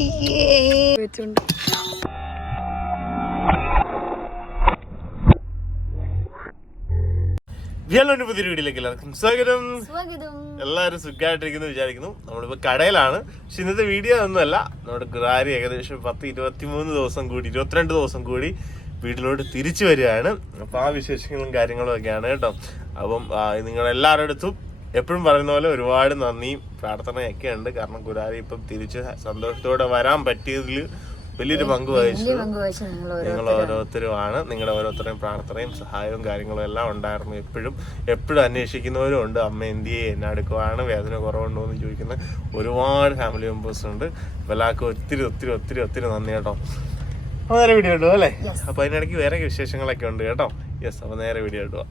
വെച്ചോണ്ട് പുതിയ വീഡിയോയിലേക്ക് എല്ലാവർക്കും സ്വാഗതം. സ്വാഗതം. എല്ലാവരും സുഖമായിട്ടിരിക്കുന്നു വിചാരിക്കുന്നു. നമ്മളിപ്പോ കടയിലാണ്. പക്ഷെ ഇന്നത്തെ വീഡിയോ ഒന്നുമല്ല. നമ്മുടെ ഗ്രാരി ഏകദേശം പത്ത് ഇരുപത്തിമൂന്ന് ദിവസം കൂടി ഇരുപത്തിരണ്ട് ദിവസം കൂടി വീട്ടിലോട്ട് തിരിച്ചു വരികയാണ്. അപ്പൊ ആ വിശേഷങ്ങളും കാര്യങ്ങളും ഒക്കെയാണ് കേട്ടോ. അപ്പം നിങ്ങൾ എല്ലാവരുടെ അടുത്തും എപ്പോഴും പറയുന്ന പോലെ ഒരുപാട് നന്ദിയും പ്രാർത്ഥനയൊക്കെ ഉണ്ട്. കാരണം ഗുരാരി ഇപ്പം തിരിച്ച് സന്തോഷത്തോടെ വരാൻ പറ്റിയതിൽ വലിയൊരു പങ്ക് വഹിച്ചു. നിങ്ങൾ ഓരോരുത്തരുമാണ്. നിങ്ങളുടെ ഓരോരുത്തരുടെയും പ്രാർത്ഥനയും സഹായവും കാര്യങ്ങളും എല്ലാം ഉണ്ടായിരുന്നു എപ്പോഴും. എപ്പോഴും അന്വേഷിക്കുന്നവരും ഉണ്ട്. അമ്മ എന്തിയെ എന്നെ അടുക്കുവാണ് വേദന കുറവുണ്ടോ എന്ന് ചോദിക്കുന്ന ഒരുപാട് ഫാമിലി മെമ്പേഴ്സ് ഉണ്ട്. എല്ലാവർക്കും ഒത്തിരി ഒത്തിരി ഒത്തിരി ഒത്തിരി നന്ദി കേട്ടോ. അപ്പോൾ നേരെ വീഡിയോ ഇടുക അല്ലേ. അപ്പോൾ അതിനിടയ്ക്ക് വേറെ വിശേഷങ്ങളൊക്കെ ഉണ്ട് കേട്ടോ. യെസ് അപ്പോൾ നേരെ വീഡിയോ ഇടുക.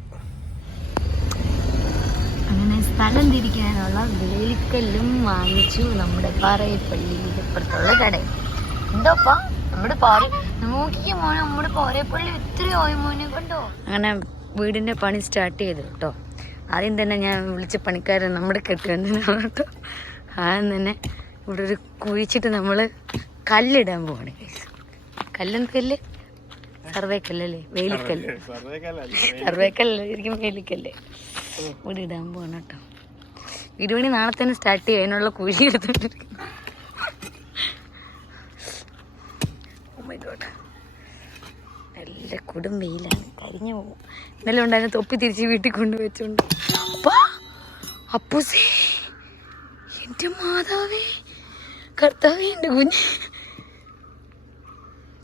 അങ്ങനെ സ്ഥലം തിരിക്കാനുള്ള വേലിക്കല്ലും വാങ്ങിച്ചു നമ്മുടെ പാറയപ്പള്ളിയിൽ ഇപ്പുറത്തുള്ള കടയിൽ. എന്തോപ്പാ? നമ്മുടെ പാറ നോക്കിയ മോനെ നമ്മുടെ പാറയപ്പള്ളി ഇത്രയായി മോനെ കണ്ടോ? അങ്ങനെ വീടിന്റെ പണി സ്റ്റാർട്ട് ചെയ്തു കേട്ടോ ആദ്യം തന്നെ ഞാൻ വിളിച്ച പണിക്കാരൻ നമ്മുടെ കെട്ടുകണ്ടനാണ് കേട്ടോ ആദ്യം തന്നെ ഇവിടെ ഒരു കുഴിച്ചിട്ട് നമ്മൾ കല്ലിടാൻ പോവാണ്. കല്ലെന്ന് കല്ല്? സർവേ കല്ലല്ലേ? വേലിക്കല്ല്. സർവേക്കല്ലേ ശരിക്കും വേലിക്കല്ലേ. ഇവിടെ ഇടാൻ പോകണം കേട്ടോ വീട് പണി നാളെ തന്നെ സ്റ്റാർട്ട് ചെയ്യും അതിനുള്ള കുഴി എടുത്തോണ്ടിരിക്കുന്നു Oh. നല്ല കൊടും വെയിലാണ്. കരിഞ്ഞു പോകും. ഇന്നലെ ഉണ്ടായിരുന്ന തൊപ്പി തിരിച്ച് വീട്ടിൽ കൊണ്ട് വെച്ചോണ്ട് അപ്പാ, അപ്പൂസേ! എന്റെ മാതാവേ! കർത്താവേ എന്റെ കുഞ്ഞ്!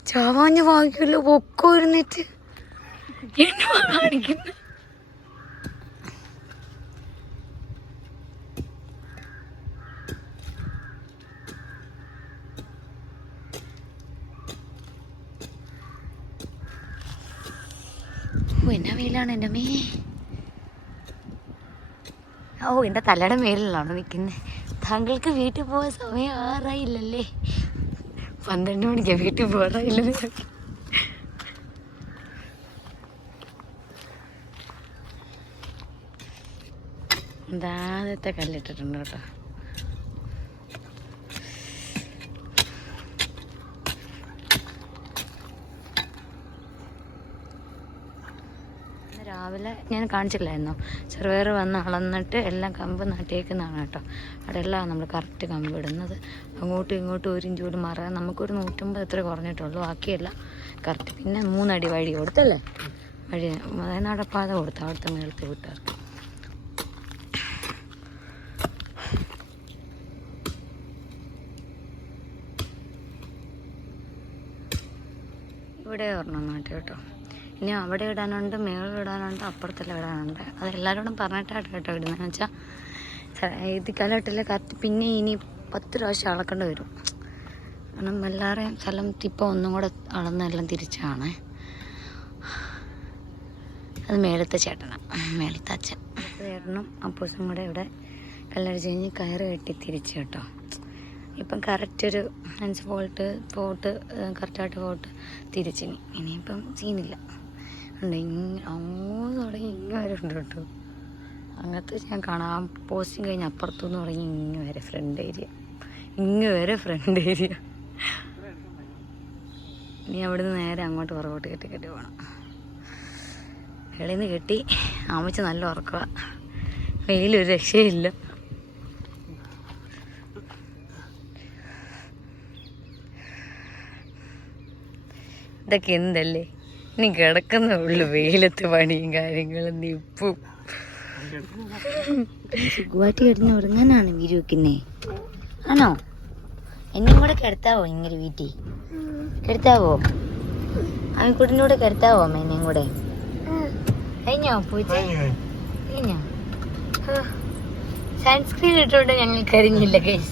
ചാവാഞ്ഞ വാങ്ങിയല്ലോ പൊക്കോ ഇരുന്നിട്ട് എന്നെ കാണിക്കുന്നു ഓ എന്നാ വെയിലാണ് എന്റെ മേ. ഓ എന്റെ തലയുടെ മേലിലാണ് നിൽക്കുന്നത് താങ്കൾക്ക് വീട്ടിൽ പോകാൻ സമയം ആറായില്ലല്ലേ? പന്ത്രണ്ട് മണിക്കാണ് വീട്ടിൽ പോകാറായില്ലല്ലേ എന്താദ്യത്തെ കല്ലിട്ടിട്ടുണ്ട് കേട്ടോ. രാവിലെ ഞാൻ കാണിച്ചില്ലായിരുന്നു ചെറുപയർ വന്ന് അളന്നിട്ട് എല്ലാം കമ്പ് നട്ടേക്കുന്നതാണ് കേട്ടോ. അവിടെ എല്ലാം നമ്മൾ കറക്റ്റ് കമ്പ് ഇടുന്നത്. അങ്ങോട്ടും ഇങ്ങോട്ടും ഒരു ഇഞ്ചൂട് മാറാൻ നമുക്കൊരു നൂറ്റമ്പത് എത്ര കുറഞ്ഞിട്ടുള്ളൂ. ബാക്കിയല്ല കറക്റ്റ് പിന്നെ മൂന്നടി വഴി കൊടുത്തല്ലേ? വഴി അതായത് നടപ്പാത കൊടുത്തു അവിടുത്തെ മേളത്തെ വീട്ടുകാർക്ക്. ഇവിടെ ഒരെണ്ണം നാട്ടി കേട്ടോ. ഇനി അവിടെ ഇടാനുണ്ട് മേളിൽ ഇടാനുണ്ട് അപ്പുറത്തെല്ലാം ഇടാനുണ്ട്. അത് എല്ലാവരോടും പറഞ്ഞിട്ടാണ് കേട്ടോ ഇടുന്നതെന്ന് വെച്ചാൽ ഇത് കാലഘട്ടത്തിലെ കറക്റ്റ് പിന്നെ ഇനി പത്ത് പ്രാവശ്യം അളക്കേണ്ടി വരും. കാരണം എല്ലാവരെയും സ്ഥലം ഇപ്പോൾ ഒന്നും കൂടെ അളന്നെല്ലാം തിരിച്ചാണ്. അത് മേളത്തെ ചേട്ടനാണ് മേളത്തെ അച്ഛൻ. ചേട്ടനും അപ്പൂസും കൂടെ ഇവിടെ കല്ലടിച്ച് കഴിഞ്ഞ് കയറ് കെട്ടി തിരിച്ചു കേട്ടോ. ഇപ്പം കറക്റ്റ് ഒരു അഞ്ച് വോൾട്ട് പോട്ട് കറക്റ്റായിട്ട് പോട്ട് തിരിച്ചിനി. ഇനിയിപ്പം സീനില്ല. അങ്ങോട്ട് തുടങ്ങി ഇങ്ങ വരെ ഉണ്ട് കേട്ടോ. അങ്ങനത്തെ ഞാൻ കാണാൻ പോസ്റ്റിങ് കഴിഞ്ഞ് അപ്പുറത്തുനിന്ന് തുടങ്ങി ഇങ്ങ വരെ ഫ്രണ്ട് ഏരിയ ഇങ്ങ വരെ ഫ്രണ്ട് ഏരിയ നീ അവിടുന്ന് നേരെ അങ്ങോട്ട് പുറകോട്ട് കെട്ടി കെട്ടി പോകണം വെളിയിൽ നിന്ന് കെട്ടി. ആമിച്ച് നല്ല ഉറക്കുക വെയിലൊരു രക്ഷയില്ല. ഇതൊക്കെ എന്തല്ലേ? ഇനി കിടക്കുന്ന ഉള്ളു വെയിലത്ത് പണിയും കാര്യങ്ങളും നിപ്പും സുഖമായിട്ട് കിടന്ന് ഉറങ്ങാനാണ് വീഡിയോ വെക്കുന്നേ. ആണോ? എന്നെയും കൂടെ കിടത്താവോ ഇങ്ങനെ വീട്ടിൽ? കിടത്താവോ? അമ്മക്കുട്ടിന്റെ കൂടെ കിടത്താവോ അമ്മ എന്നെയും കൂടെ? കഴിഞ്ഞോ പൂച്ച? കഴിഞ്ഞോ സൺസ്ക്രീൻ ഇട്ടുകൊണ്ട് ഞങ്ങൾ കരിഞ്ഞില്ല കേസ്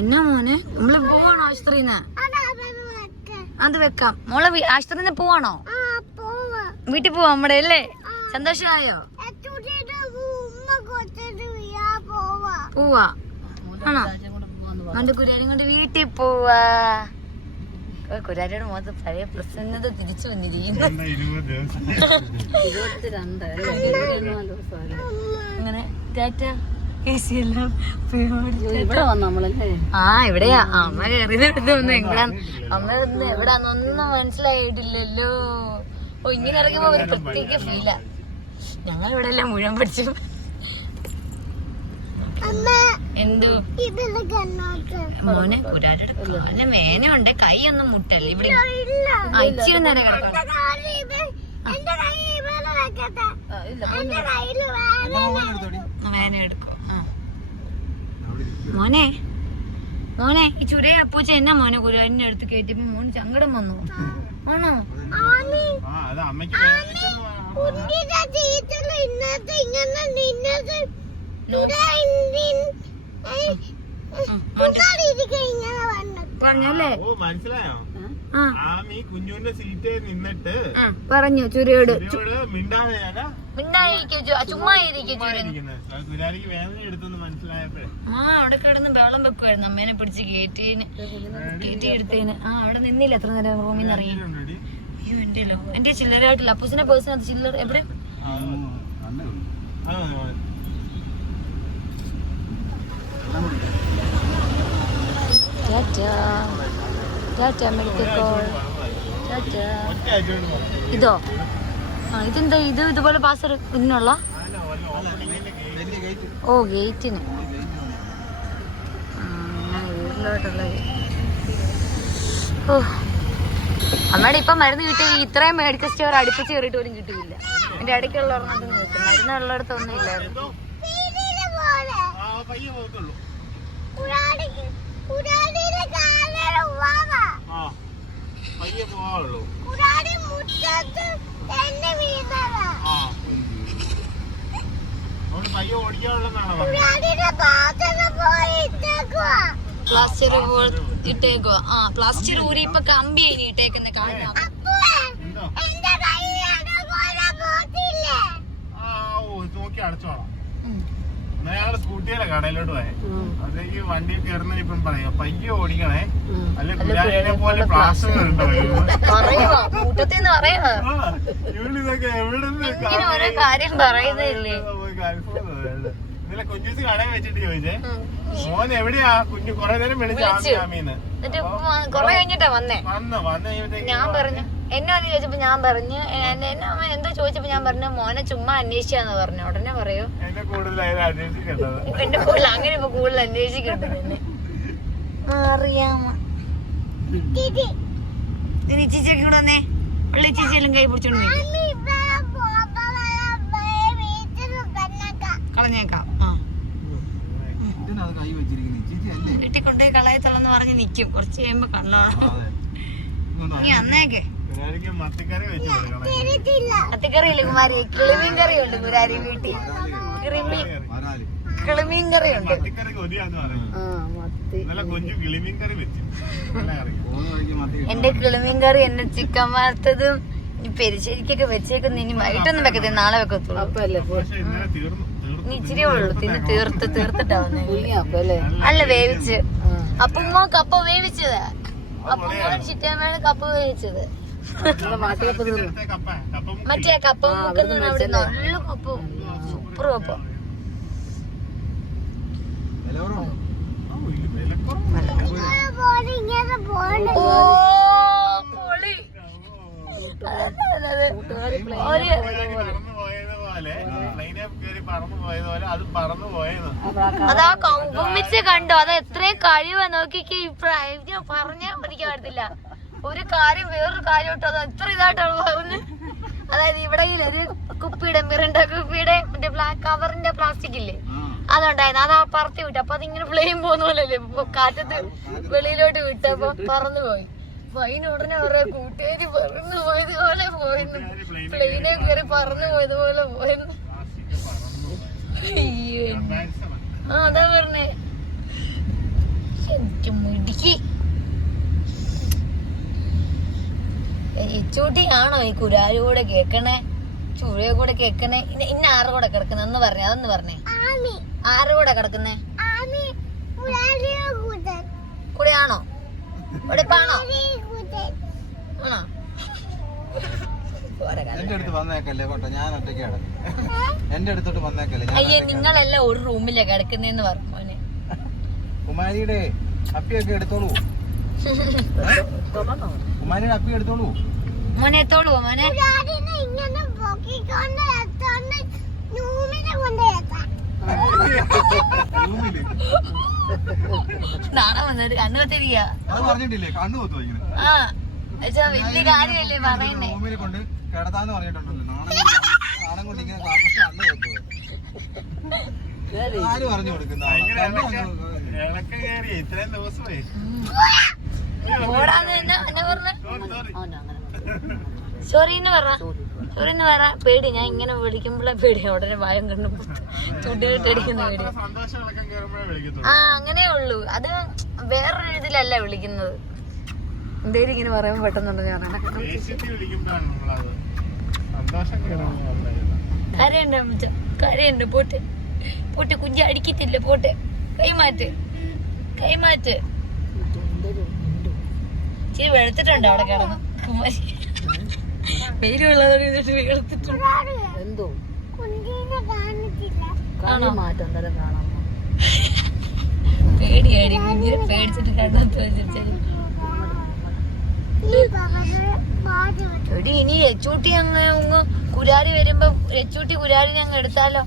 എന്നാ മോനെ നമ്മൾ പോവാണോ ആശുപത്രിന്ന് അത് വെക്കാം. മോളെ ആശുപത്രിന്ന് പോവാണോ? വീട്ടിൽ പോവാ നമ്മുടെ അല്ലേ? സന്തോഷമായോ? പോവാ. ആണോ? അവന്റെ കുരാരി കൊണ്ട് വീട്ടിൽ പോവാ. ഓ, കുരാരിയുടെ മുഖത്ത് പഴയ പ്രസന്നത തിരിച്ചു വന്നിരിക്കുന്നു. അങ്ങനെ ടാറ്റ. ആ ഇവിടെയാ. അമ്മ കയറിയത് ഒന്ന് എവിടെ അമ്മ ഒന്ന് എവിടാന്നൊന്നും മനസ്സിലായിട്ടില്ലല്ലോ. ഓ ഇങ്ങനെ ഇറങ്ങുമ്പോ ഒരു പ്രത്യേക ഫീലാ ഞങ്ങൾ ഇവിടെ എല്ലാം മുഴുവൻ പഠിച്ചു. എന്തോ? മോനെ കുരാരുടെ കാല മേനുണ്ട് കൈ ഒന്നും മുട്ടല്ല. ഇവിടെ ആ ഇച്ചിരി നേരം വേന എടുക്കും. മോനെ. മോനെ ഈ ചുരയെ അപ്പൂച്ച എന്നാ മോനെ ഗുരുവായൂരിന്റെ അടുത്ത് കയറ്റിയപ്പോ മോൻ സങ്കടം വന്നു. ആണോ പറഞ്ഞല്ലേ? ഓ മനസ്സിലായോ? ആമി കുഞ്ഞുവിന്റെ സീറ്റേ നിന്നിട്ട് പറഞ്ഞു ചുരയോട്. ചുമ്മാ ആ അവിടെ കിടന്ന് ബഹളം വെക്കുവായിരുന്നു. അമ്മേനെ പിടിച്ച് കയറ്റിന് കയറ്റി എടുത്തേന്. ആ അവിടെ നിന്നില്ല എത്ര നേരം റൂമിൽ നിന്ന് ഇറങ്ങി. അയ്യോ എന്റെ ലോ എന്റെ ചില്ലറായിട്ടില്ല അപ്പൂസിന്റെ പേഴ്സിനകത്ത് ചില്ലർ എവിടെ? ആ, ഇതോ? ആ ഇതെന്താ? ഇത് ഇതുപോലെ പാസ് ഇതിനുള്ള. ഓ ഗേറ്റിന്. ഓ. അമ്മയുടെ ഇപ്പൊ മരുന്ന് കിട്ടി ഇത്രയും മെഡിക്കൽ സ്റ്റോർ അടുപ്പിച്ച് കയറിയിട്ട് പോലും കിട്ടിയില്ല എന്റെ ഇടയ്ക്കുള്ള ഒരെണ്ണത്തിന് കിട്ടും. മരുന്നുള്ളിടത്തൊന്നും ഇല്ലായിരുന്നു. പയ്യെ ആ പയ്യെ ഓടിക്കാനുള്ളതാണോ പ്ലാസ്റ്റർ ഇട്ടേക്കോ ആ പ്ലാസ്റ്റർ ഊരി ഇപ്പൊ കമ്പി ഇനി ഇട്ടേക്കുന്ന കാണാം നോക്കി അടച്ചോളാം. ഞങ്ങൾ സ്കൂട്ടിയല്ല കടയിലോട്ട് പോയെ. അതേക്ക് വണ്ടി കയറുന്ന ഇപ്പം പറയാം. പയ്യ ഓടിക്കണേ. അല്ലെ കുരാരിനെ പോലെ പ്ലാസ്റ്റിക് ഇവളിതൊക്കെ എവിടെ ഇന്നലെ കടയിൽ വെച്ചിട്ട് ചോദിച്ചേ. മോൻ എവിടെയാ? കുഞ്ഞു കൊറേ നേരം വിളിച്ചു വന്നേ. വന്ന്? ഞാൻ പറഞ്ഞു. എന്നെ വന്ന് ചോദിച്ചപ്പോ ഞാൻ പറഞ്ഞു എന്നെ അമ്മ എന്തോ ചോദിച്ചപ്പോ ഞാൻ പറഞ്ഞു മോനെ ചുമ്മാ അന്വേഷിച്ചാന്ന് പറഞ്ഞു. ഉടനെ പറയൂ. എന്റെ കൂടുതൽ അങ്ങനെ ഇപ്പൊ കൂടുതൽ അന്വേഷിക്കണ്ടു. അറിയാമ? ഇനി ചേച്ചിയൊക്കെ കൂടെ വന്നേ? ഉള്ളി ചേച്ചിയെല്ലാം കൈ പിടിച്ചോണ്ട് കളഞ്ഞേക്കാം. ആ. കൈ വെച്ചിരിക്കുന്നത് ചേച്ചി അല്ലേ? വീട്ടിൽ കൊണ്ടുപോയി കളയത്തുള്ളെന്ന് പറഞ്ഞ് നിക്കും. കുറച്ച് കഴിയുമ്പോ കണ്ണാ നീ അന്നേക്ക് കുമാരി? കിളിമീൻ കുരാരി വീട്ടിൽ. കിളിമീൻ. കിളിമീൻ എന്റെ കിളിമീൻ കറി എന്റെ ചിക്കൻ വറുത്തതും ഈ പെരിശരിക്കൊക്കെ വെച്ചേക്കുന്ന. ഇനി വൈകിട്ടൊന്നും വെക്കത്തില്ല. നാളെ വെക്കത്തുള്ളൂ. ഇനി ഇച്ചിരി ഉള്ളു. തിന്ന് തീർത്ത് തീർത്തിട്ടാ വന്നേ. അല്ല? വേവിച്ച്. അപ്പൊ അപ്പുമ്മ കപ്പ വേവിച്ചത്. അപ്പുമ്മ ചിറ്റമ്മയാണ് കപ്പ വേവിച്ചത്. മറ്റേ കപ്പ മുക്കുന്ന അവിടെ നല്ല കപ്പ. സൂപ്പർ കപ്പ. അതെ, കൗമിച്ച് കണ്ടോ. അത് എത്രയും കഴിവാ നോക്കി ഇപ്പഴ പറഞ്ഞാ പഠിക്കാൻ പറ്റത്തില്ല ഒരു കാര്യം വേറൊരു കാര്യമായിട്ട് അത് എത്ര ഇതായിട്ടാണ് പറഞ്ഞത് അതായത് ഇവിടെ ഒരു കുപ്പിയുടെ മിറണ്ട കുപ്പിയുടെ മറ്റേ ബ്ലാക്ക് കവറിന്റെ പ്ലാസ്റ്റിക് ഇല്ലേ? അതുണ്ടായിരുന്നു. അത് ആ പറത്തി വിട്ടു. അപ്പൊ അതിങ്ങനെ ഫ്ലെയിം പോകുന്ന പോലല്ലേ കാറ്റത്ത് വെളിയിലോട്ട് വിട്ടപ്പോ പറന്നു പോയി. അപ്പൊ അതിനുടനെ അവരുടെ കൂട്ടുകാരി പറന്നു പോയത് പോലെ പോയെന്ന് പ്ലെയിനെ കയറി പറന്നു പോയത് പോലെ പോയെന്ന്. അയ്യോ. ആ അതാ പറഞ്ഞേ. എനിക്ക് മുടിക്ക്. ഇച്ചൂട്ടിയാണോ ഈ കുരാര് കൂടെ കേക്കണേ? ചുഴയെ കൂടെ കേക്കണേ? ഇന്ന ഇന്ന ആറ് കൂടെ കിടക്കുന്നേ ഒന്ന് പറഞ്ഞേ അതൊന്ന് പറഞ്ഞേ. ആറ് കൂടെ കിടക്കുന്നേ? കൂടെയാണോ ഇപ്പൊ ആണോ. എന്റെ അടുത്ത് വന്നേക്കല്ലേ കോട്ടെ ഞാൻ ഒറ്റയ്ക്ക് കിടക്കും. എന്റെ അടുത്തോട്ട് വന്നേക്കല്ലേ അയ്യേ നിങ്ങളെല്ലാം ഒരു റൂമിലെ കിടക്കുന്നേന്ന് പറഞ്ഞു മോനെ. കുമാരിയുടെ അപ്പിയൊക്കെ എടുത്തോളൂ. കുമാരിയുടെ അപ്പി എടുത്തോളൂ മോനെ എത്തോളൂ മോനെ നാളെ വന്നിട്ട് കണ്ണു പത്തിരിക്ക അത് പറഞ്ഞിട്ടില്ലേ? കണ്ണു കൊത്തു ഇങ്ങനെ? ആ എന്നുവെച്ചാ വലിയ കാര്യമല്ലേ പറയുന്നേ. റൂമിൽ കൊണ്ട് കിടത്താന്ന് പറഞ്ഞിട്ടുണ്ടല്ലോ. നാണം നാണം കൊണ്ട് ഇങ്ങനെ കണ്ണു കൊത്തു ആര് പറഞ്ഞു കൊടുക്കുന്ന ഇത്രയും ദിവസമായി. ഓടാന്ന് sorry. സോറി എന്ന് പറ. പേടി. ഞാൻ ഇങ്ങനെ വിളിക്കുമ്പോഴേ പേടി. ഉടനെ ഭയം കണ്ടു ചുണ്ടിട്ടടിക്കുന്ന പേടി. ആ അങ്ങനെ ഉള്ളൂ. അത് വേറൊരു രീതിയിലല്ല വിളിക്കുന്നത്. എന്തേലും ഇങ്ങനെ പറയാൻ പെട്ടെന്നുണ്ട് ഞാൻ. കരയുണ്ട് അമ്മച്ച. കരയുണ്ട്. പോട്ടെ. പോട്ടെ കുഞ്ഞ് അടിക്കത്തില്ല. പോട്ടെ. കൈമാറ്റ്. കൈമാറ്റ്. വെളുത്തിട്ടുണ്ട് അവിടെ കിടന്ന് കുമാരി. വെയിലുള്ളതോടെ ഇതിട്ട് വെളുത്തിട്ടുണ്ട്. എന്തോ? ആണോ? മാറ്റം എന്തായാലും കാണാൻ പേടിയാടി കുഞ്ഞിനെ പേടിച്ചിട്ട് കണ്ണത്ത് വെച്ചിട്ട്. എടി ഇനി എച്ചൂട്ടി അങ്ങ് അങ്ങ് കുരാരി വരുമ്പോ എച്ചൂട്ടി കുരാരി ഞങ്ങൾ എടുത്താലോ?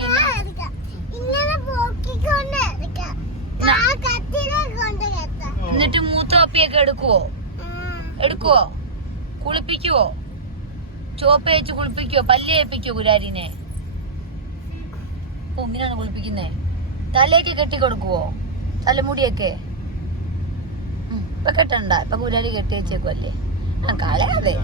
ഇനി എന്നിട്ട് മൂത്ത കപ്പിയൊക്കെ എടുക്കുവോ? എടുക്കുവോ? കുളിപ്പിക്കുവോ? ചോപ്പ വെച്ച് കുളിപ്പിക്കുവോ? പല്ല് ഏൽപ്പിക്കോ കുരാരിനെ ഓ, ഇങ്ങനെയാണ് കുളിപ്പിക്കുന്നേ. തലയൊക്കെ കെട്ടി കൊടുക്കുവോ തലമുടിയൊക്കെ ഇപ്പൊ കെട്ടണ്ട. ഇപ്പൊ കുരാരി കെട്ടി വെച്ചേക്കുവല്ലേ. ആ കളയാതെ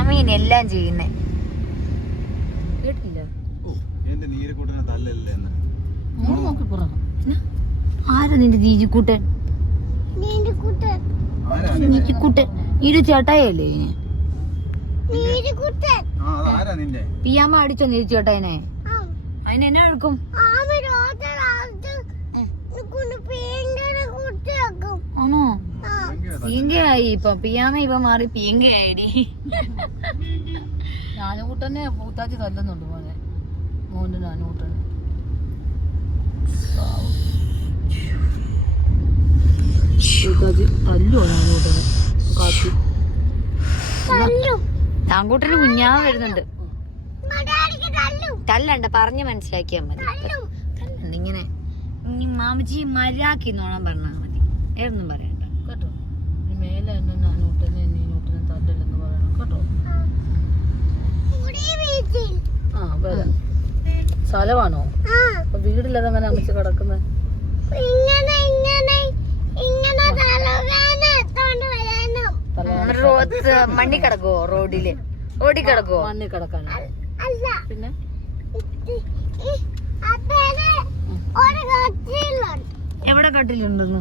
അമീൻ എല്ലാം ചെയ്യുന്നേ. കേട്ടില്ല ഓ എന്റെ നീരക്കൂട്ടിനെ തല്ലല്ലേ എന്ന്. മോൾ നോക്കി പുറം ആരാ നിന്റെ നീജിക്കൂട്ടൻ നീജിക്കൂട്ടൻ ചേട്ടായല്ലേ? ഇതിന് ആ ആരാ നിന്റെ പിയാമ അടിച്ചോ നീതി ചേട്ടായനെ. അതിന് എന്നെ എടുക്കും ആണോ? പിയങ്കയായി ഇപ്പൊ. പിയാമ ഇപ്പൊ മാറി പീങ്കയായിടി ഞാനുകൂട്ടനെ പൂത്താച്ചി തല്ലുന്നുണ്ട് മോനെ. മോന്റെ ഞാനുകൂട്ടനെ പൂത്താച്ചി തല്ലോ. ഞാനുകൂട്ടനെ കാത്തി താങ്കൂട്ടന് കുഞ്ഞാ വരുന്നുണ്ട് തല്ലണ്ട പറഞ്ഞ് മനസ്സിലാക്കിയാ മതി. തല്ലണ്ട ഇങ്ങനെ മാമജി മാമച്ചി മരാക്കി നോളാൻ പറഞ്ഞാ മതി. ഏതൊന്നും പറയണ്ട. കേട്ടോ? മേലെ തന്നെ ഞാനൂട്ടനെ നീനൂട്ടനെ തല്ലല്ലെന്ന് പറയണം. കേട്ടോ? ആ വരാം. സ്ഥലമാണോ? അപ്പൊ വീടില്ലാതെ അങ്ങനെ അമ്മച്ച് കിടക്കുന്നത് റോഡ് മണ്ണി കിടക്കുവോ റോഡിൽ? ഓടി കിടക്കുവോ? മണ്ണി കിടക്കാനോ. പിന്നെ? എവിടെ കട്ടിലുണ്ടെന്ന്?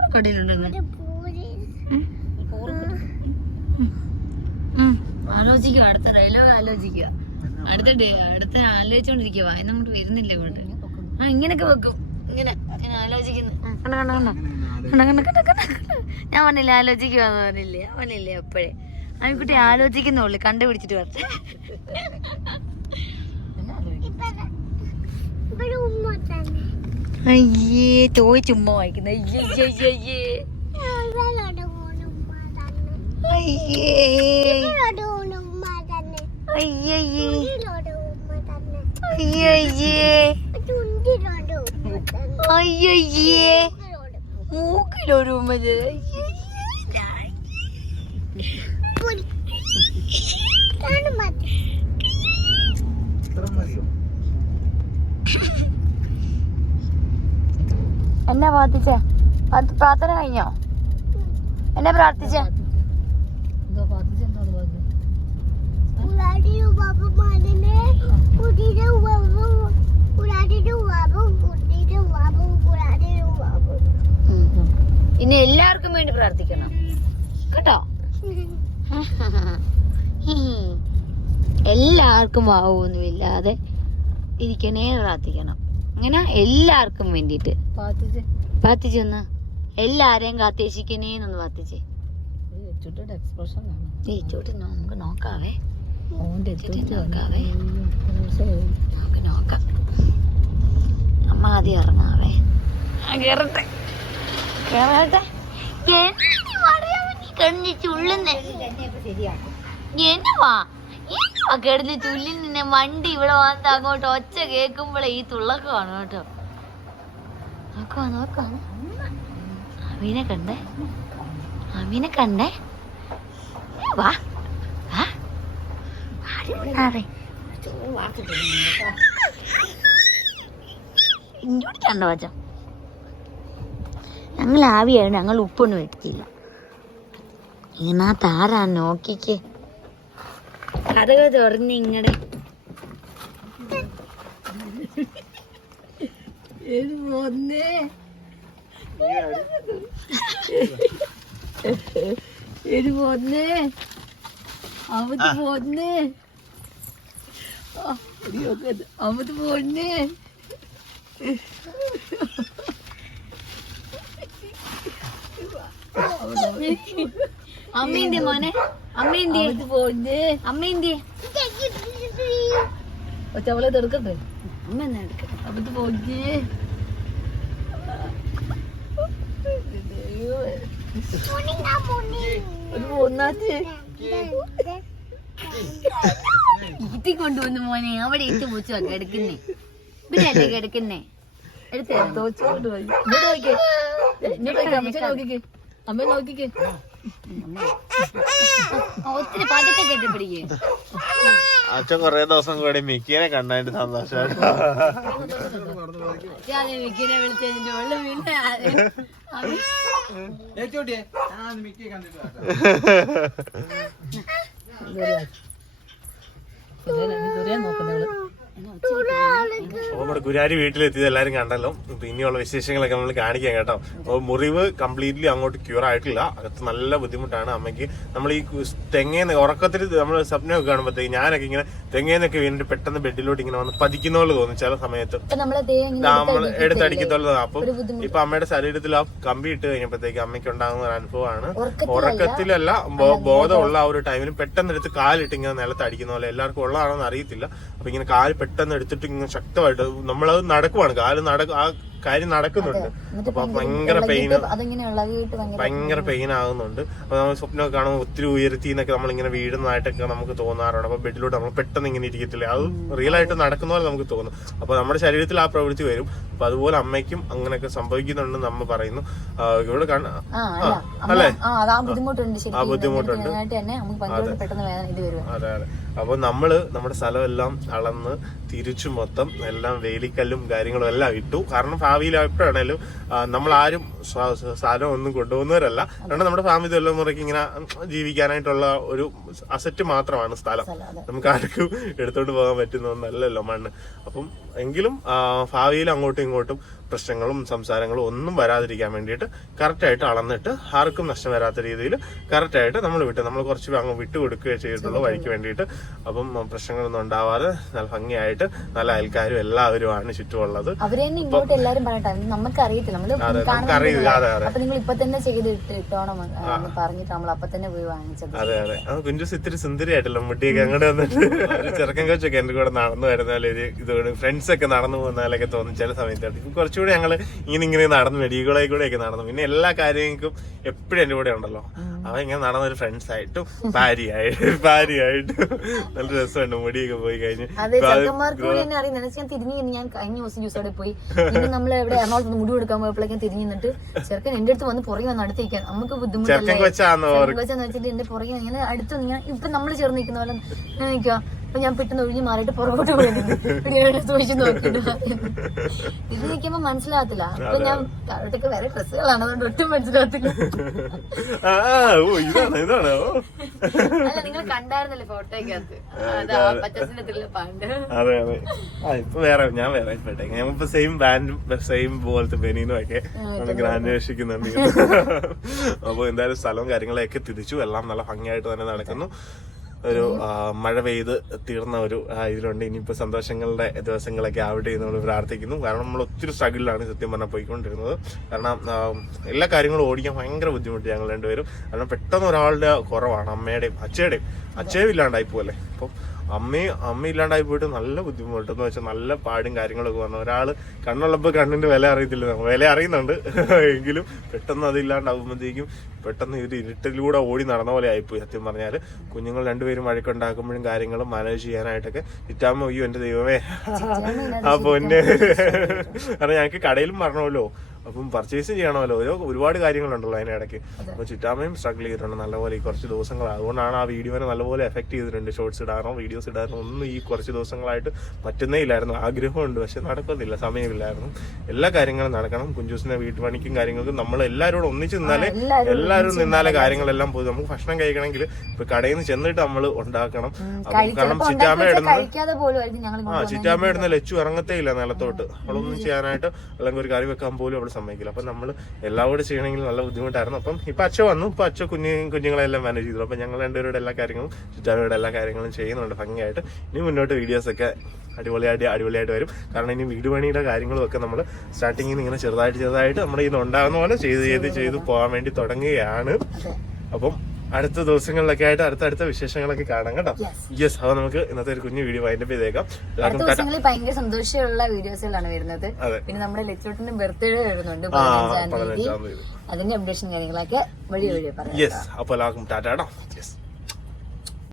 എവിടെ കട്ടിലുണ്ടെന്ന്. ആലോചിക്കുക അടുത്ത ഡയലോഗ് ആലോചിക്കുക. അടുത്ത അടുത്ത ആലോചിച്ചോണ്ടിരിക്കുക. വായന അങ്ങോട്ട് വരുന്നില്ല ഇങ്ങോട്ട്. ആ ഇങ്ങനൊക്കെ വെക്കും. ഇങ്ങനെ ഇങ്ങനെ ആലോചിക്കുന്നു. കണ്ടോ, കണ്ടോ, കണ്ടോ. കണ്ടോ, കണ്ടോ. ഞാൻ പറഞ്ഞില്ലേ ആലോചിക്കുവാന്ന് പറഞ്ഞില്ലേ? പറഞ്ഞില്ലേ അപ്പോഴേ ആൺകുട്ടി ആലോചിക്കുന്നുള്ളു കണ്ടുപിടിച്ചിട്ട് വരട്ടെ. അയ്യേ ചോയ് ചുമ്മാ വായിക്കുന്ന. അയ്യേ അയ്യേ. അയ്യേ. അയ്യയ്യേ. മൂക്കിലൊരു ഉമ്മ എന്നാ പ്രാർത്ഥിച്ചേ. പ്രാർത്ഥ- പ്രാർത്ഥന കഴിഞ്ഞോ? എന്നെ പ്രാർത്ഥിച്ചേ എന്താ പാത്തിച്ച് എന്താണ് പറഞ്ഞത് ഇനി എല്ലാവർക്കും വേണ്ടി പ്രാർത്ഥിക്കണം. കേട്ടോ? എല്ലാവർക്കും ആവുമൊന്നുമില്ലാതെ ഇരിക്കണേ പ്രാർത്ഥിക്കണം. അങ്ങനെ എല്ലാവർക്കും വേണ്ടിയിട്ട്. പ്രാർത്ഥിച്ചെന്ന് എല്ലാരെയും കാത്തേശിക്കണേന്നൊന്ന് പ്രാർത്ഥിച്ചേ. ചുട്ടിയുടെ എക്സ്പ്രഷൻ കാണാം ഈ ചോട്ട് നമുക്ക് നോക്കാവേ. ഓന്റെ ചുറ്റി നോക്കാവേ നമുക്ക് നോക്കാം അമ്മ ആദ്യം ഇറങ്ങാവേ. ആ, കേറട്ടെ. കേറട്ടെ. കിടന്ന് ചുള്ളുന്നേ. എന്നവാ എന്നവാ കിടന്ന് ചുള്ളിൽ നിന്നെ വണ്ടി ഇവിടെ വാന്ത അങ്ങോട്ട് ഒച്ച കേൾക്കുമ്പോഴേ ഈ തുള്ളക്കമാണ് കേട്ടോ. നോക്കുവാ നോക്കുവാ. അമീനെ കണ്ടേ? അമീനെ കണ്ടേ? വാ. വിടാതെ ഇങ്ങോട്ട് കണ്ടോ വച്ച ഞങ്ങൾ ആവിയാണ് ഞങ്ങൾ ഉപ്പൊന്നും എടുത്തില്ല. ഇനാ താറാ നോക്കിക്ക്? കഥകൾ തുറന്ന് ഇങ്ങടെ. ഒരു പോന്നേ അവത് പോന്നേ അവത് പോന്നേ അമ്മേന്തിയ മോനെ? അമ്മേന്തിയ അവത് പോന്നേ അമ്മേന്തിയ ഒറ്റവളെ തെടുക്കട്ടെ അമ്മ എന്നാ എടുക്കട്ടെ? അവത് പോന്നേ ഒരു പോന്നാച്ചേ ഇത്തി കൊണ്ടുവന്നു മോനെ അവിടെ ഇട്ട് പൂച്ച കിടക്കുന്നേ ഇവിടെയല്ലേ കിടക്കുന്നേ ഇങ്ങോട്ട് നോക്കിക്കേ അമ്മച്ചെ നോക്കിക്കേ അമ്മ നോക്കിക്കേ ഒത്തിരി പതുക്കെ കെട്ടിപ്പിടിക്കേ അച്ഛൻ കൊറേ ദിവസം കൂടി മിക്കിനെ കണ്ടതിന്റെ സന്തോഷമായിട്ട് മിക്കിനെ വിളിച്ചതിന്റെ വെള്ളം പിന്നെ വാ. നോക്കുന്നവൾ നമ്മുടെ ഗുരാരി വീട്ടിലെത്തിയത് എല്ലാരും കണ്ടല്ലോ. ഇനിയുള്ള വിശേഷങ്ങളൊക്കെ നമ്മൾ കാണിക്കാം കേട്ടോ. അപ്പൊ മുറിവ് കംപ്ലീറ്റ്ലി അങ്ങോട്ട് ക്യൂർ ആയിട്ടില്ല. അകത്ത് നല്ല ബുദ്ധിമുട്ടാണ്. അമ്മയ്ക്ക് നമ്മൾ ഈ തെങ്ങേന്ന് ഉറക്കത്തിൽ നമ്മൾ സ്വപ്നമൊക്കെ കാണുമ്പോഴത്തേക്ക് ഞാനൊക്കെ ഇങ്ങനെ തെങ്ങേന്നൊക്കെ വീണിട്ട് പെട്ടെന്ന് ബെഡിലോട്ട് ഇങ്ങനെ വന്ന് പതിക്കുന്ന പോലെ തോന്നും ചില സമയത്ത്. നമ്മൾ എടുത്തടിക്കത്തുള്ളത് അപ്പം. ഇപ്പൊ അമ്മയുടെ ശരീരത്തിൽ ആ കമ്പി ഇട്ട് കഴിഞ്ഞപ്പോഴത്തേക്ക് അമ്മയ്ക്ക് ഉണ്ടാകുന്ന ഒരു അനുഭവമാണ്. ഉറക്കത്തിലല്ല. ബോധമുള്ള ആ ഒരു ടൈമിൽ പെട്ടെന്ന് എടുത്ത് കാലിട്ട് ഇങ്ങനെ നിലത്ത് അടിക്കുന്ന പോലെ എല്ലാവർക്കും ഉള്ളതാണെന്ന് അറിയത്തില്ല. അപ്പൊ ഇങ്ങനെ കാൽ പെട്ടെന്ന് എടുത്തിട്ട് ഇങ്ങനെ ശക്തമായിട്ട് നമ്മളത് നടക്കുവാണ്. കാൽ നടക്കും ആ കാര്യം നടക്കുന്നുണ്ട്. അപ്പൊ ഭയങ്കര പെയിൻ ഭയങ്കര പെയിൻ ആകുന്നുണ്ട്. അപ്പൊ നമ്മൾ സ്വപ്നമൊക്കെ കാണുമ്പോൾ ഒത്തിരി ഉയർത്തി എന്നൊക്കെ നമ്മളിങ്ങനെ വീഴുന്നതായിട്ടൊക്കെ നമുക്ക് തോന്നാറുണ്ട്. അപ്പൊ ബെഡിലോട്ട് നമ്മൾ പെട്ടെന്ന് ഇങ്ങനെ ഇരിക്കത്തില്ല? അത് റിയൽ ആയിട്ട് നടക്കുന്ന പോലെ നമുക്ക് തോന്നും. അപ്പൊ നമ്മുടെ ശരീരത്തിൽ ആ പ്രവൃത്തി വരും. അപ്പൊ അതുപോലെ അമ്മയ്ക്കും അങ്ങനെയൊക്കെ സംഭവിക്കുന്നുണ്ടെന്ന് നമ്മൾ പറയുന്നു. ഇവിടെ അല്ലേ. ആ ബുദ്ധിമുട്ടുണ്ട് അതെ അതെ. അപ്പൊ നമ്മൾ നമ്മുടെ സ്ഥലമെല്ലാം അളന്ന് തിരിച്ചു മൊത്തം എല്ലാം വേലിക്കല്ലും കാര്യങ്ങളും എല്ലാം ഇട്ടു. കാരണം ഭാവിയിൽ എപ്പോഴാണേലും നമ്മൾ ആരും സാധനം ഒന്നും കൊണ്ടുപോകുന്നവരല്ല. കാരണം നമ്മുടെ ഫാമിലി തലമുറയ്ക്ക് ഇങ്ങനെ ജീവിക്കാനായിട്ടുള്ള ഒരു അസറ്റ് മാത്രമാണ് സ്ഥലം. നമുക്ക് ആർക്കും എടുത്തോണ്ട് പോകാൻ പറ്റുന്ന ഒന്നല്ലല്ലോ മണ്ണ്. അപ്പം എങ്കിലും ഭാവിയിൽ അങ്ങോട്ടും ഇങ്ങോട്ടും പ്രശ്നങ്ങളും സംസാരങ്ങളും ഒന്നും വരാതിരിക്കാൻ വേണ്ടിയിട്ട് കറക്റ്റായിട്ട് അളന്നിട്ട് ആർക്കും നഷ്ടം വരാത്ത രീതിയിൽ കറക്റ്റായിട്ട് നമ്മൾ വിട്ട് നമ്മൾ കുറച്ച് അങ്ങ് വിട്ടു ചെയ്തിട്ടുള്ള ചെയ്തിട്ടുള്ളൂ വഴിക്ക് വേണ്ടിയിട്ട് അപ്പം പ്രശ്നങ്ങളൊന്നും ഉണ്ടാവാതെ നല്ല ഭംഗിയായിട്ട് നല്ല അയൽക്കാരും എല്ലാവരുമാണ് ചുറ്റുമുള്ളത്. അത് നമുക്ക് അറിയത്തില്ല അതെ കുഞ്ചുസ് ഇത്തിരി സുന്ദരിയായിട്ടല്ലോ മുട്ടിയൊക്കെ അങ്ങോട്ട് വന്നിട്ട്? ചെറുക്കൻ കൊച്ചൊക്കെ എന്റെ കൂടെ നടന്നു വരുന്നാലും ഒരു ഇതോട് ഫ്രണ്ട്സ് ഒക്കെ നടന്നു പോകുന്നാലൊക്കെ തോന്നും ചില സമയത്ത്. ഇപ്പൊ കുറച്ചുകൂടി ഞങ്ങൾ ഇങ്ങനെ ഇങ്ങനെ നടന്നു മെഡികളെ കൂടെ ഒക്കെ നടന്നു. പിന്നെ എല്ലാ കാര്യങ്ങൾക്കും എപ്പോഴും എന്റെ കൂടെ ഉണ്ടല്ലോ. അവൻ ഇങ്ങനെ നടന്നൊരു ഫ്രണ്ട്സ് ആയിട്ടും ഭാര്യയായിട്ട് ഭാര്യയായിട്ടും നല്ല രസമുണ്ട്. മുടിയൊക്കെ പോയി കഴിഞ്ഞു. പോയി. നമ്മൾ എവിടെ എറണാകുളത്ത് മുടി കൊടുക്കാൻ പോയപ്പോഴേക്കും തിരിഞ്ഞു നിന്നിട്ട് ചെറുക്കൻ എന്റെ അടുത്ത് വന്ന് പുറകെ വന്ന് അടുത്തേക്കാൻ നമുക്ക് ബുദ്ധിമുട്ടല്ലേ? ചെറുക്കൻ കൊച്ചാന്ന് ചെറുക്കൻ കൊച്ചാന്ന് വെച്ചിട്ട് എന്റെ പുറകെ ഇങ്ങനെ അടുത്ത് ഞാൻ ഇപ്പൊ നമ്മൾ ചേർന്ന് നിൽക്കുന്ന പോലെ നിൽക്കുക അപ്പൊ ഞാൻ പെട്ടെന്ന് ഒഴിഞ്ഞു മാറിയിട്ട് പുറകോട്ട് പോയി. നിന്ന്. പിന്നെ ഞാൻ എടുത്ത് വെച്ച് നോക്കിയിട്ട്. ഇത് നിൽക്കുമ്പോ മനസ്സിലാകത്തില്ല. അപ്പൊ ഞാൻ താഴോട്ടൊക്കെ വേറെ ഡ്രസ്സുകളാണ് അതുകൊണ്ട് ഒട്ടും മനസ്സിലാകത്തില്ല. അല്ല നിങ്ങൾ കണ്ടായിരുന്നല്ലേ ഫോട്ടോയ്ക്കകത്ത്? അതാ അതെ ഇപ്പൊ വേറെ ഞാൻ വേറെ ഞാൻ ഇപ്പൊ സെയിം ബാൻഡും സെയിം പോലത്തെ ബെനീനും ഒക്കെ നമുക്ക് അന്വേഷിക്കുന്നുണ്ട്. അപ്പൊ എന്തായാലും സ്ഥലവും കാര്യങ്ങളൊക്കെ തിരിച്ചു എല്ലാം നല്ല ഭംഗിയായിട്ട് തന്നെ നടക്കുന്നു. ഒരു മഴ പെയ്ത് തീർന്ന ഒരു ഇതിലുണ്ട്. ഇനിയിപ്പോ സന്തോഷങ്ങളുടെ ദിവസങ്ങളൊക്കെ ആവട്ടെ എന്ന് നമ്മൾ പ്രാർത്ഥിക്കുന്നു. കാരണം നമ്മൾ ഒത്തിരി സ്ട്രഗിളിലാണ് സത്യം പറഞ്ഞാൽ പോയിക്കൊണ്ടിരുന്നത്. കാരണം എല്ലാ കാര്യങ്ങളും ഓടിക്കാൻ ഭയങ്കര ബുദ്ധിമുട്ട് ഞങ്ങൾ രണ്ടുപേരും. കാരണം പെട്ടെന്ന് ഒരാളുടെ കുറവാണ് അമ്മയുടെയും അച്ഛയുടെയും. അച്ഛയും ഇല്ലാണ്ടായി പോലെ അപ്പം അമ്മയും അമ്മ ഇല്ലാണ്ടായി പോയിട്ട് നല്ല ബുദ്ധിമുട്ടെന്ന് വെച്ചാൽ നല്ല പാടും കാര്യങ്ങളൊക്കെ വന്നു. ഒരാൾ കണ്ണുള്ളപ്പോൾ കണ്ണിന്റെ വില അറിയത്തില്ല. വില അറിയുന്നുണ്ട്. എങ്കിലും പെട്ടെന്ന് അതില്ലാണ്ടാകുമ്പോഴത്തേക്കും പെട്ടെന്ന് ഒരു ഇരുട്ടിലൂടെ ഓടി നടന്ന പോലെ ആയിപ്പോയി. സത്യം പറഞ്ഞാൽ കുഞ്ഞുങ്ങൾ രണ്ടുപേരും വഴക്കുണ്ടാക്കുമ്പോഴും കാര്യങ്ങളും മാനേജ് ചെയ്യാനായിട്ടൊക്കെ ചിറ്റാമ്മ അയ്യോ എന്റെ ദൈവമേ. ആ പൊന്നെ. കാരണം ഞങ്ങൾക്ക് കടയിലും പറഞ്ഞല്ലോ അപ്പം പർച്ചേസ് ചെയ്യണമല്ലോ. ഓരോ ഒരുപാട് കാര്യങ്ങളുണ്ടല്ലോ അതിനിടയ്ക്ക് അപ്പൊ ചിറ്റാമ്മയും സ്ട്രഗിൾ ചെയ്തിട്ടുണ്ട് നല്ലപോലെ ഈ കുറച്ച് ദിവസങ്ങൾ അതുകൊണ്ടാണ് ആ വീഡിയോനെ നല്ലപോലെ എഫക്ട് ചെയ്തിട്ടുണ്ട്. ഷോർട്സ് ഇടാനോ വീഡിയോസ് ഇടാനോ ഒന്നും ഈ കുറച്ച് ദിവസങ്ങളായിട്ട് പറ്റുന്നേ ഇല്ലായിരുന്നു. ആഗ്രഹമുണ്ട് പക്ഷെ നടക്കുന്നില്ല. സമയമില്ലായിരുന്നു. എല്ലാ കാര്യങ്ങളും നടക്കണം. കുഞ്ചൂസിന്റെ വീട്ടുപണിക്കും കാര്യങ്ങൾക്കും നമ്മൾ എല്ലാവരോടും ഒന്നിച്ച് നിന്നാലേ എല്ലാവരും നിന്നാലേ കാര്യങ്ങളെല്ലാം പോയി നമുക്ക് ഭക്ഷണം കഴിക്കണമെങ്കിൽ ഇപ്പൊ കടയിൽ നിന്ന് ചെന്നിട്ട് നമ്മൾ ഉണ്ടാക്കണം. കാരണം ചിറ്റാമ്മ ഇടുന്ന ആ ചിറ്റാമ്മ ഇടുന്ന ലച്ചു ഇറങ്ങത്തേ ഇല്ല നിലത്തോട്ട് അവളൊന്നും ചെയ്യാനായിട്ട് അല്ലെങ്കിൽ ഒരു കറി വെക്കാൻ പോലും അവൾ സമ്മതിക്കില്ല. അപ്പൊ നമ്മൾ എല്ലാം കൂടെ ചെയ്യണമെങ്കിൽ നല്ല ബുദ്ധിമുട്ടായിരുന്നു. അപ്പം ഇപ്പൊ അച്ഛ വന്നു. ഇപ്പൊ അച്ഛ കുഞ്ഞു കുഞ്ഞുങ്ങളെല്ലാം മാനേജ് ചെയ്തു. അപ്പൊ ഞങ്ങൾ രണ്ടുപേരുടെ എല്ലാ കാര്യങ്ങളും ചിറ്റാമ്മയുടെ എല്ലാ കാര്യങ്ങളും ചെയ്യുന്നുണ്ട് ഭംഗിയായിട്ട്. ഇനി മുന്നോട്ട് വീഡിയോസ് ഒക്കെ അടിപൊളിയായിട്ട് അടിപൊളിയായിട്ട് വരും. കാരണം ഇനി വീട് പണിയുടെ കാര്യങ്ങളൊക്കെ നമ്മൾ സ്റ്റാർട്ടിങ്ങിൽ നിന്ന് ഇങ്ങനെ ചെറുതായിട്ട് ചെറുതായിട്ട് നമ്മുടെ ഇന്ന് ഉണ്ടാകുന്ന പോലെ ചെയ്ത് ചെയ്ത് ചെയ്ത് പോകാൻ വേണ്ടി തുടങ്ങുകയാണ്. അപ്പം അടുത്ത ദിവസങ്ങളിലൊക്കെ ആയിട്ട് അടുത്ത അടുത്ത വിശേഷങ്ങളൊക്കെ കാണാം കേട്ടോ. യെസ് അത് നമുക്ക് ഇന്നത്തെ ഒരു കുഞ്ഞു വീഡിയോ അതിന്റെ ചെയ്തേക്കാം. എല്ലാവർക്കും ദിവസങ്ങളിൽ ഭയങ്കര സന്തോഷമുള്ള വീഡിയോസുകളാണ് വരുന്നത്. പിന്നെ നമ്മുടെ ലച്ചോട്ടിന്റെ ബർത്ത്ഡേ വരുന്നുണ്ട് പതിനഞ്ചാം തീയതി. അതിന്റെ അപ്ഡേഷൻ കാര്യങ്ങളൊക്കെ വഴി വഴി പറയാം യെസ് അപ്പോൾ എല്ലാവർക്കും ടാറ്റാ യെസ്